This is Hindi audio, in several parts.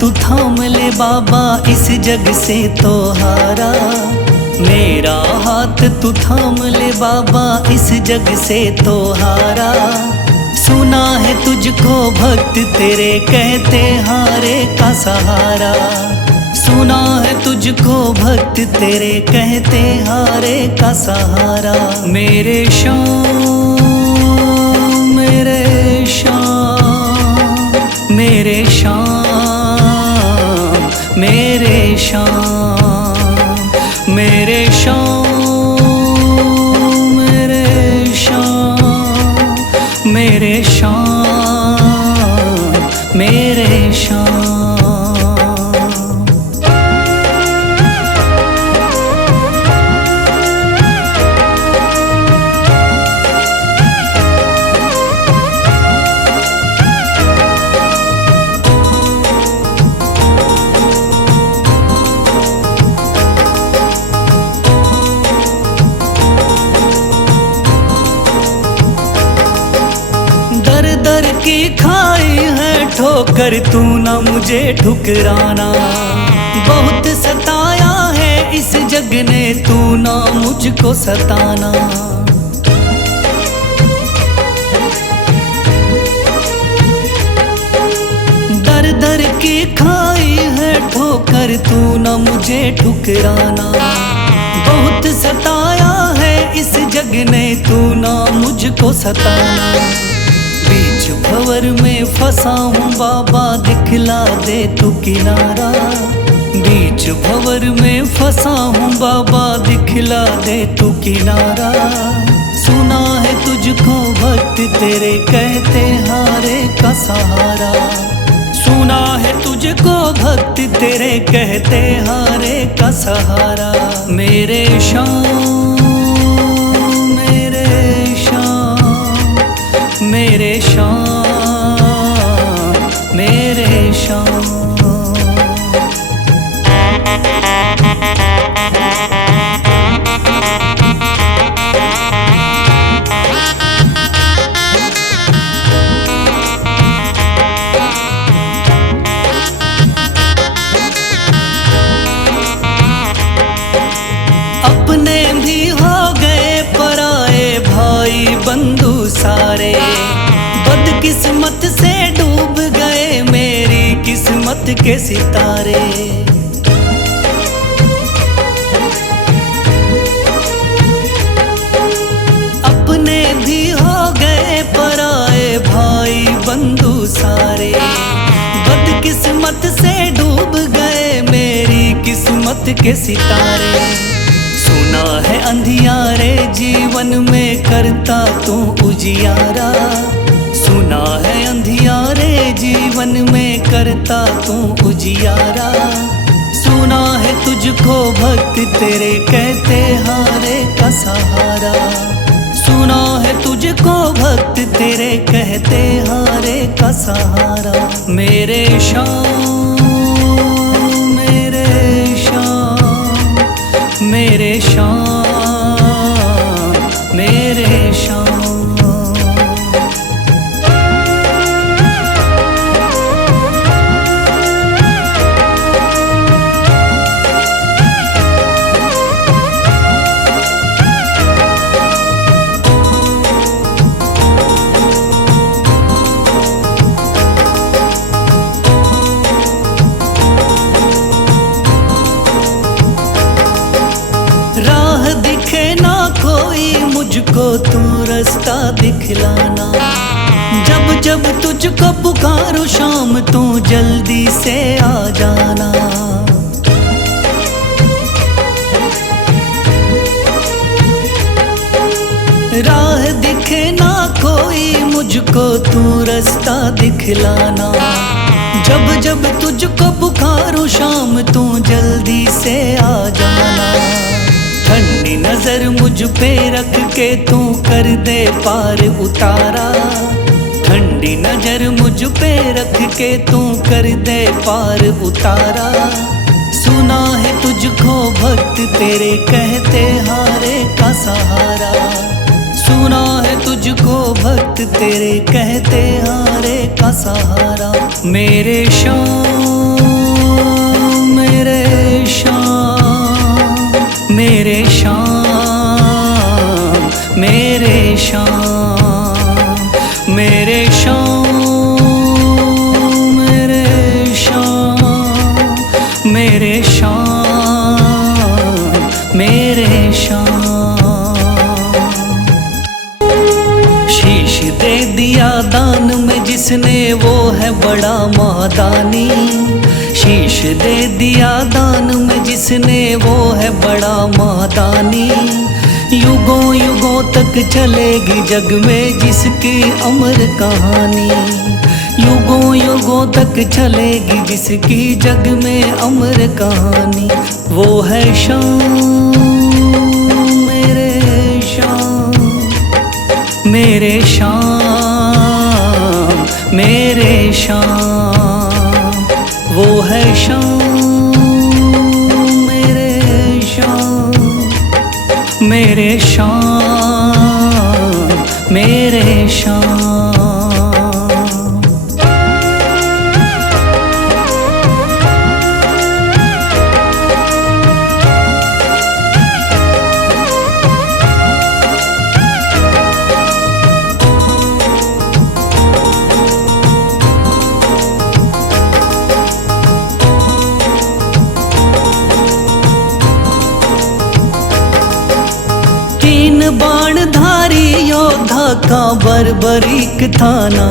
तू थाम ले बाबा इस जग से तो हारा। मेरा हाथ तू थाम ले बाबा इस जग से तो हारा। सुना है तुझको भक्त तेरे कहते हारे का सहारा। सुना है तुझको भक्त तेरे कहते हारे का सहारा। मेरे श्याम मेरे श्याम मेरे श्याम मेरे श्याम मेरे श्याम मेरे श्याम मेरे श्याम मेरे श्याम। दर की खाई है ठोकर तू ना मुझे ठुकराना। बहुत सताया है इस जग ने तू ना मुझको सताना। दर दर की खाई है ठोकर तू ना मुझे ठुकराना। बहुत सताया है इस जग ने तू ना मुझको सताना। बीच भंवर में फंसा हूँ बाबा दिखला दे तू किनारा। बीच भंवर में फंसा हूँ बाबा दिखला दे तू किनारा। सुना है तुझको भक्त तेरे कहते हारे का सहारा। सुना है तुझको भक्त तेरे कहते हारे का सहारा। मेरे श्याम मेरे श्याम मेरे श्याम मेरे श्याम। अपने भी हो गए पराए भाई बंधु सारे। बदकिस्मत से डूब गए मेरी किस्मत के सितारे। अपने भी हो गए पराए भाई बंधु सारे। बदकिस्मत से डूब गए मेरी किस्मत के सितारे। सुना है अंधियारे जीवन में करता तू उजियारा। सुना है अंधियारे जीवन में करता तू उजियारा। सुना है तुझको भक्त तेरे कहते हारे का सहारा। सुना है तुझको भक्त तेरे कहते हारे का सहारा। मेरे श्याम मेरे श्याम मेरे श्याम मेरे श्याम। राह दिखे ना कोई मुझको तू रास्ता दिखलाना। जब जब तुझको पुकारूं शाम तू जल्दी से आ जाना। राह दिखे ना कोई मुझको तू रास्ता दिखलाना। जब जब तुझको पुकारूं शाम तू जल्दी से आ जाना। ठंडी नजर मुझ पे रख के तू कर दे पार उतारा। ठंडी नजर मुझ पे रख के तू कर दे पार उतारा। सुना है तुझको भक्त तेरे कहते हारे का सहारा। सुना है तुझको भक्त तेरे कहते हारे का सहारा। मेरे श्याम मेरे श्याम, मेरे श्याम, मेरे श्याम, मेरे श्याम, मेरे श्याम, मेरे श्याम, मेरे श्याम। शीश दे दिया दान में जिसने वो है बड़ा महादानी। शीश दे दिया दान में जिसने वो है बड़ा महादानी। युगों युगों तक चलेगी जग में जिसकी अमर कहानी। युगों युगों तक चलेगी जिसकी जग में अमर कहानी। वो है श्याम, मेरे श्याम, मेरे श्याम, मेरे श्याम। वो है श्याम, मेरे श्याम, मेरे श्याम, मेरे श्याम। तीन बाणधारी योद्धा का बर्बरीक थाना।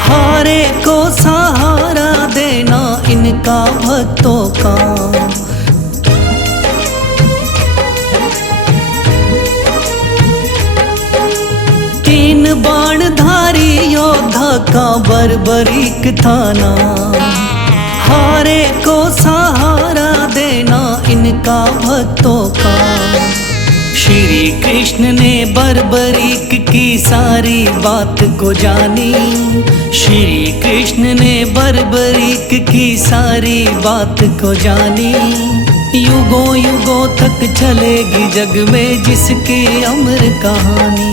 हारे को सहारा देना इनका भक्तों का। तीन बाणधारी योद्धा का बर्बरीक थाना। हारे को सहारा देना इनका भक्तों का। श्री कृष्ण ने बर्बरीक की सारी बात को जानी। श्री कृष्ण ने बर्बरीक की सारी बात को जानी। युगों युगों तक चलेगी जग में जिसकी अमर कहानी।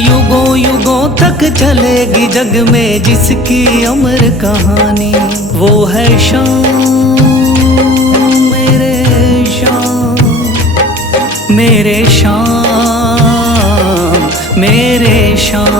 युगों युगों तक चलेगी जग में जिसकी अमर कहानी। वो है श्याम, मेरे श्याम, मेरे श्याम, मेरे श्याम।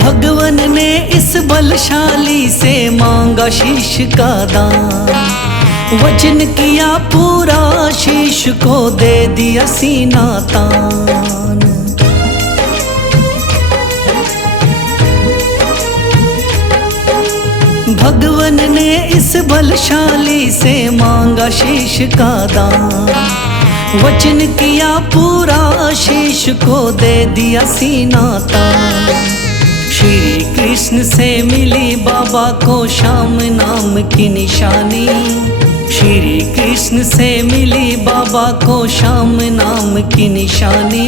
भगवन ने इस बलशाली से मांगा शीश का दान। वचन किया पूरा शीश को दे दिया सीना तान। भगवन ने इस बलशाली से मांगा शीश का दान। वचन किया पूरा शीश को दे दिया सीना तान। श्री कृष्ण से मिली बाबा को श्याम नाम की निशानी। श्री कृष्ण से मिली बाबा को श्याम नाम की निशानी।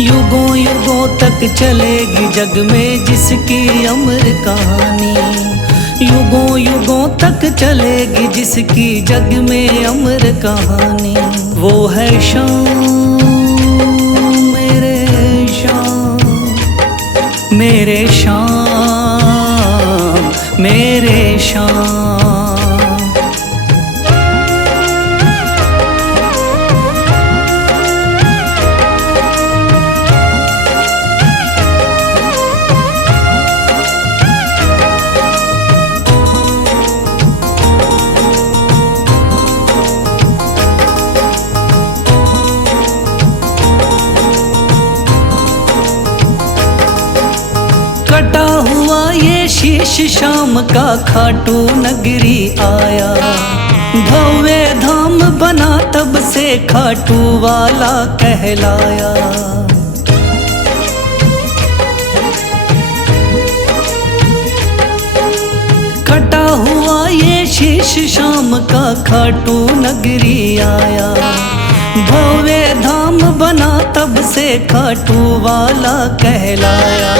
युगों युगों तक चलेगी जग में जिसकी अमर कहानी। युगों युगों तक चलेगी जिसकी जग में अमर कहानी। वो है श्याम, मेरे श्याम, मेरे श्याम, मेरे श्याम। कटा हुआ ये शीश शाम का खाटू नगरी आया। भव्य धाम बना तब से खाटू वाला कहलाया। कटा हुआ ये शीश शाम का खाटू नगरी आया। भव्य धाम बना तब से खाटू वाला कहलाया।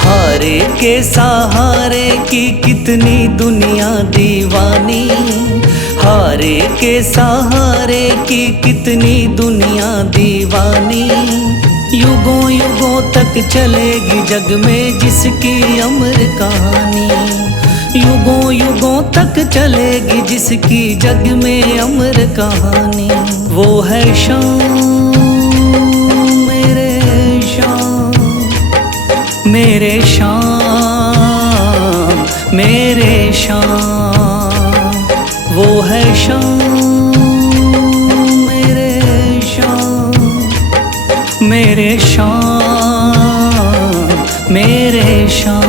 हारे के सहारे की कितनी दुनिया दीवानी, हारे के सहारे की कितनी दुनिया दीवानी। युगों युगों तक चलेगी जग में जिसकी अमर कहानी, युगों युगों तक चलेगी जिसकी जग में अमर कहानी। वो है शाम मेरे शाम, मेरे शाम मेरे शाम। वो है शाम मेरे शाम, मेरे शाम मेरे शाम।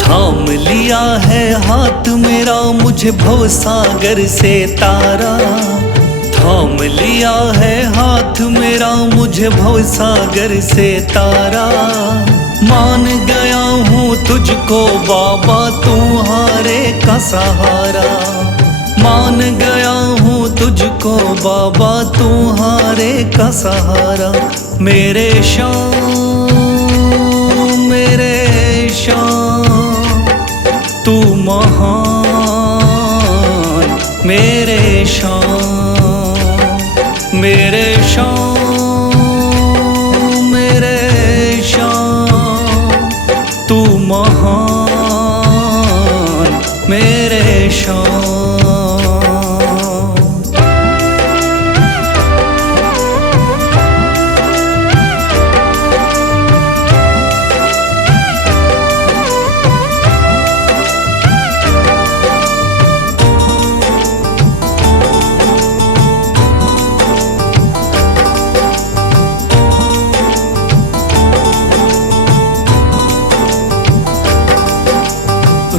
थाम लिया है हाथ मेरा मुझे भवसागर से तारा, थाम लिया है हाथ मेरा मुझे भवसागर से तारा। मान गया हूँ तुझको बाबा तुम्हारे का सहारा, मान गया हूँ तुझको बाबा तुम्हारे का सहारा। मेरे शाम मेरे शाम तू महान, मेरे शाम मेरे शाम मेरे शाम तू महान, मेरे शाम।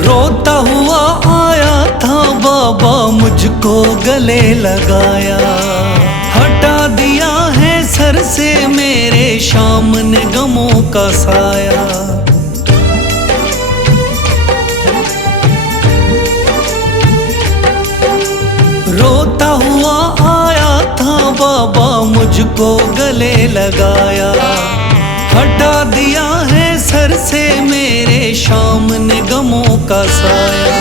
रोता हुआ आया था बाबा मुझको गले लगाया, हटा दिया है सर से मेरे शाम ने गमों का साया। रोता हुआ आया था बाबा मुझको गले लगाया, हटा दिया है सर से मेरे शाम ने गमों का साया।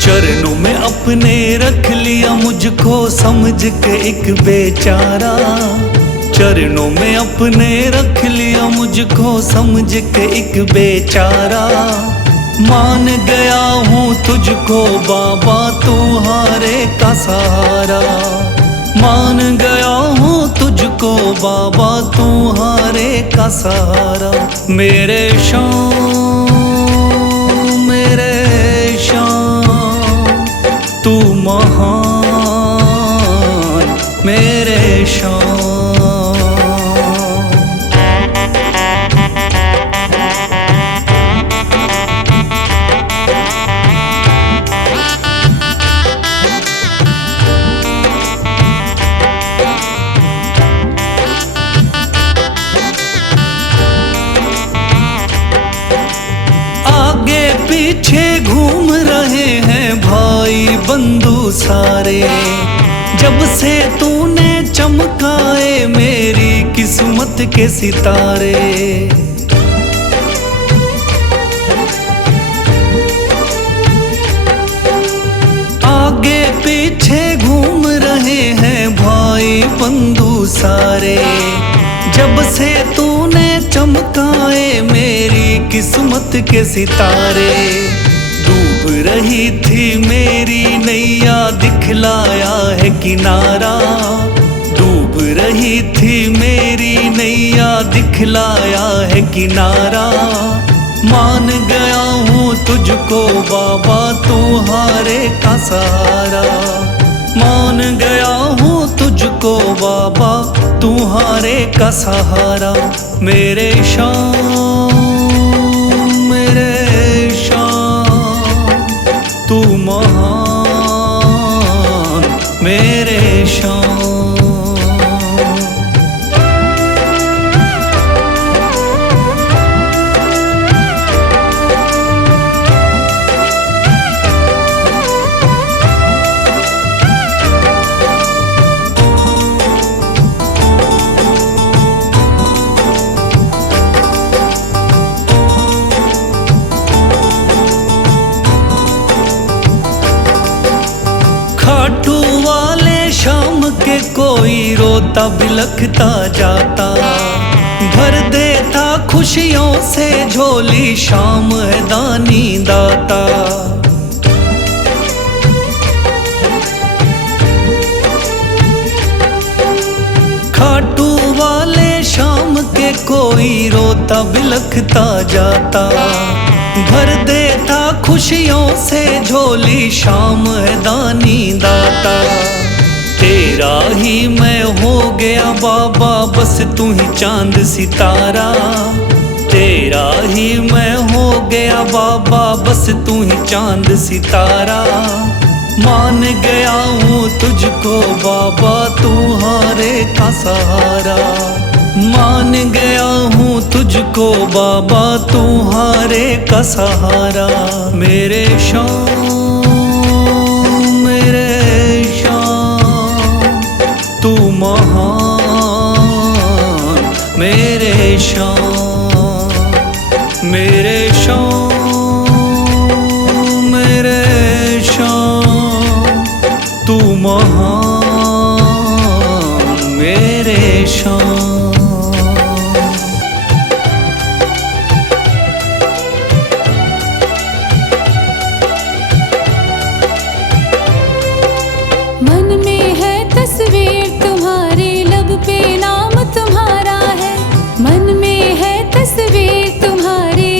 चरणों में अपने रख लिया मुझको समझ के एक बेचारा, चरणों में अपने रख लिया मुझको समझ के एक बेचारा। मान गया हूँ तुझको बाबा तुम्हारे का सहारा, मान गया हूँ तुझको बाबा तुम्हारे का सहारा। मेरे शाम मेरे शाम तू महान, मेरे शाम। पीछे घूम रहे हैं भाई बंधु सारे, जब से तूने चमकाए मेरी किस्मत के सितारे। आगे पीछे घूम रहे हैं भाई बंधु सारे, जब से तूने चमकाए मेरी किस्मत के सितारे। डूब रही थी मेरी नैया दिखलाया है किनारा, डूब रही थी मेरी नैया दिखलाया है किनारा। मान गया हूँ तुझको बाबा तुम्हारे का सहारा, मान गया हूँ तुझको बाबा तुम्हारे का सहारा। मेरे शाम मेरे शाम तू महान, मेरे शाम। रोता बिलखता जाता। भर देता खुशियों से झोली शाम है दानी दाता। खाटू वाले शाम के कोई रोता बिलखता जाता। भर देता खुशियों से झोली शाम है दानी दाता। तेरा ही मैं हो गया बाबा बस तू ही चांद सितारा। तेरा ही मैं हो गया बाबा बस तू ही चांद सितारा। मान गया हूँ तुझको बाबा तू हारे का सहारा। मान गया हूँ तुझको बाबा तू हारे का सहारा। मेरे शाम मेरे शाम तू महान। मेरे शाम मेरे शाम मेरे शाम तू महान। मेरे शाम मन में है तस्वीर तुम्हारी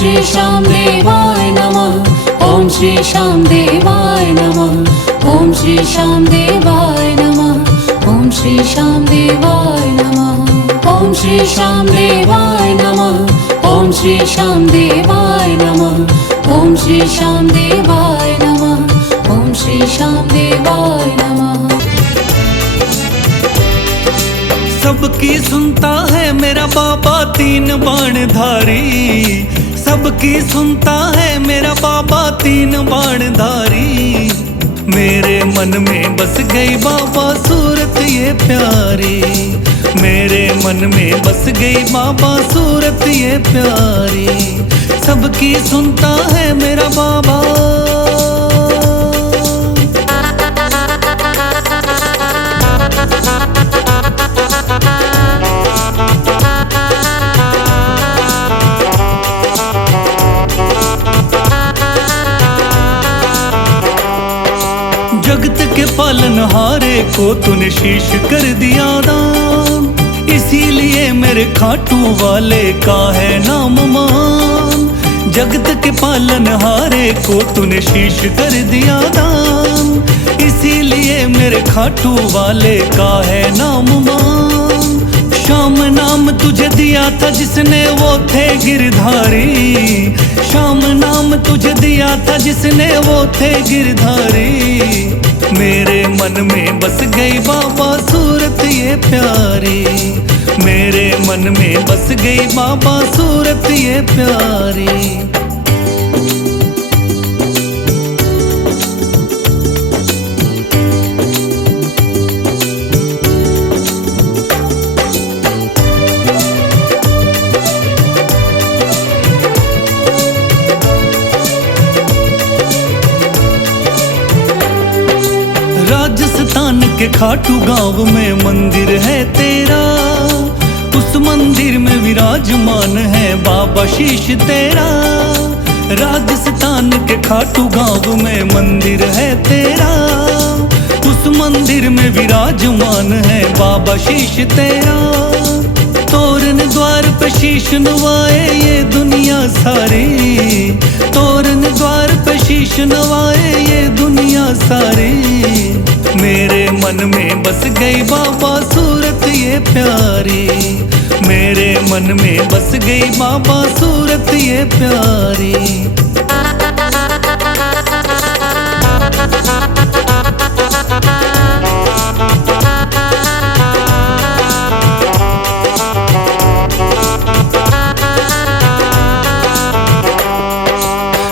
श्री श्याम देवाय नमः। ओम श्री श्याम देवाय नमः। ओम श्री श्याम देवाय नमः। ओम श्री श्याम देवाय नमः। ओम श्री श्याम देवाय नमः। ओम श्री श्याम देवाय नमः। ओम श्री श्याम देवाय नमः। ओम श्री श्याम देवाय नमः। सबकी सुनता है मेरा बाबा तीन बाणधारी, सबकी सुनता है मेरा बाबा तीन बाणधारी। मेरे मन में बस गई बाबा सूरत ये प्यारी, मेरे मन में बस गई बाबा सूरत ये प्यारी। सबकी सुनता है मेरा बाबा। जगत के पालनहारे को तूने शीश कर दिया दान, इसीलिए मेरे खाटू वाले का है नाम मान। जगत के पालनहारे को तूने शीश कर दिया दान, इसीलिए मेरे खाटू वाले का है नाम मान। श्याम नाम तुझे दिया था जिसने वो थे गिरधारी, श्याम नाम तुझे दिया था जिसने वो थे गिरधारी। मेरे मन में बस गई बाबा सूरत ये प्यारी, मेरे मन में बस गई बाबा सूरत ये प्यारी। राजस्थान के खाटू गांव में मंदिर है तेरा, उस मंदिर में विराजमान है बाबा शीश तेरा। राजस्थान के खाटू गांव में मंदिर है तेरा, उस मंदिर में विराजमान है बाबा शीश तेरा। तोरण द्वार पे शीश नवाए ये दुनिया सारी, तोरण द्वार पे शीश नवाए ये दुनिया सारी। मेरे मन में बस गई बाबा सूरत ये प्यारी, मेरे मन में बस गई बाबा सूरत ये प्यारी।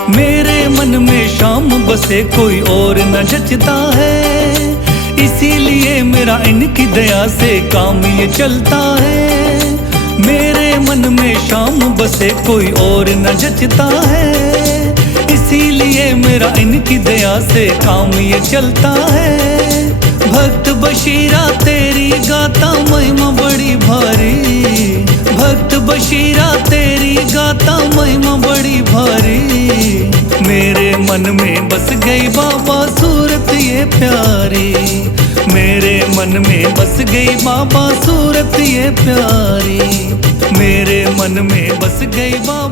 मेरे मन में श्याम बसे कोई और न जचता है, इसीलिए मेरा इनकी दया से काम ये चलता है। मेरे मन में श्याम बसे कोई और न जचता है, इसीलिए मेरा इनकी दया से काम ये चलता है। भक्त बशीरा तेरी गाता महिमा बड़ी भारी, भक्त बशीरा तेरी गाता महिमा बड़ी भारी। मेरे मन में बस गई बाबा सूरत ये प्यारी, मेरे मन में बस गई बाबा सूरत ये प्यारी। मेरे मन में बस गई बाबा।